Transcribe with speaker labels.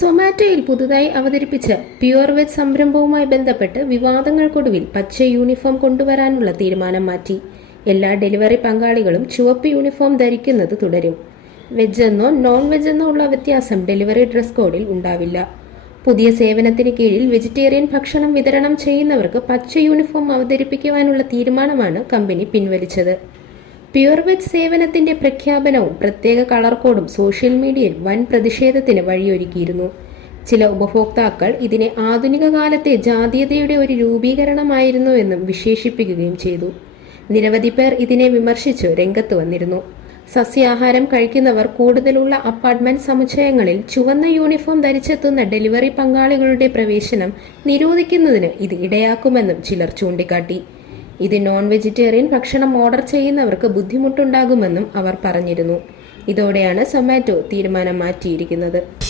Speaker 1: സൊമാറ്റോയിൽ പുതുതായി അവതരിപ്പിച്ച pure veg സംരംഭവുമായി ബന്ധപ്പെട്ട് വിവാദങ്ങൾക്കൊടുവിൽ പച്ച യൂണിഫോം കൊണ്ടുവരാനുള്ള തീരുമാനം മാറ്റി. എല്ലാ ഡെലിവറി പങ്കാളികളും ചുവപ്പ് യൂണിഫോം ധരിക്കുന്നത് തുടരും. വെജ് എന്നോ നോൺ വെജ് എന്നോ ഉള്ള വ്യത്യാസം ഡെലിവറി ഡ്രസ് കോഡിൽ ഉണ്ടാവില്ല. പുതിയ സേവനത്തിന് കീഴിൽ വെജിറ്റേറിയൻ ഭക്ഷണം വിതരണം ചെയ്യുന്നവർക്ക് പച്ച യൂണിഫോം അവതരിപ്പിക്കുവാനുള്ള തീരുമാനമാണ് കമ്പനി പിൻവലിച്ചത്. പ്യുവർ വെജ് സേവനത്തിന്റെ പ്രഖ്യാപനവും പ്രത്യേക കളർ കോഡും സോഷ്യൽ മീഡിയയിൽ വൻ പ്രതിഷേധത്തിന് വഴിയൊരുക്കിയിരുന്നു. ചില ഉപഭോക്താക്കൾ ഇതിനെ ആധുനിക കാലത്തെ ജാതീയതയുടെ ഒരു രൂപീകരണമായിരുന്നു എന്നും വിശേഷിപ്പിക്കുകയും ചെയ്തു. നിരവധി പേർ ഇതിനെ വിമർശിച്ചു രംഗത്ത് വന്നിരുന്നു. സസ്യാഹാരം കഴിക്കുന്നവർ കൂടുതലുള്ള അപ്പാർട്ട്മെന്റ് സമുച്ചയങ്ങളിൽ ചുവന്ന യൂണിഫോം ധരിച്ചെത്തുന്ന ഡെലിവറി പങ്കാളികളുടെ പ്രവേശനം നിരോധിക്കുന്നതിന് ഇത് ഇടയാക്കുമെന്നും ചിലർ ചൂണ്ടിക്കാട്ടി. ഇത് നോൺ വെജിറ്റേറിയൻ ഭക്ഷണം ഓർഡർ ചെയ്യുന്നവർക്ക് ബുദ്ധിമുട്ടുണ്ടാകുമെന്നും അവർ പറഞ്ഞിരുന്നു. ഇതോടെയാണ് സൊമാറ്റോ തീരുമാനം മാറ്റിയിരിക്കുന്നത്.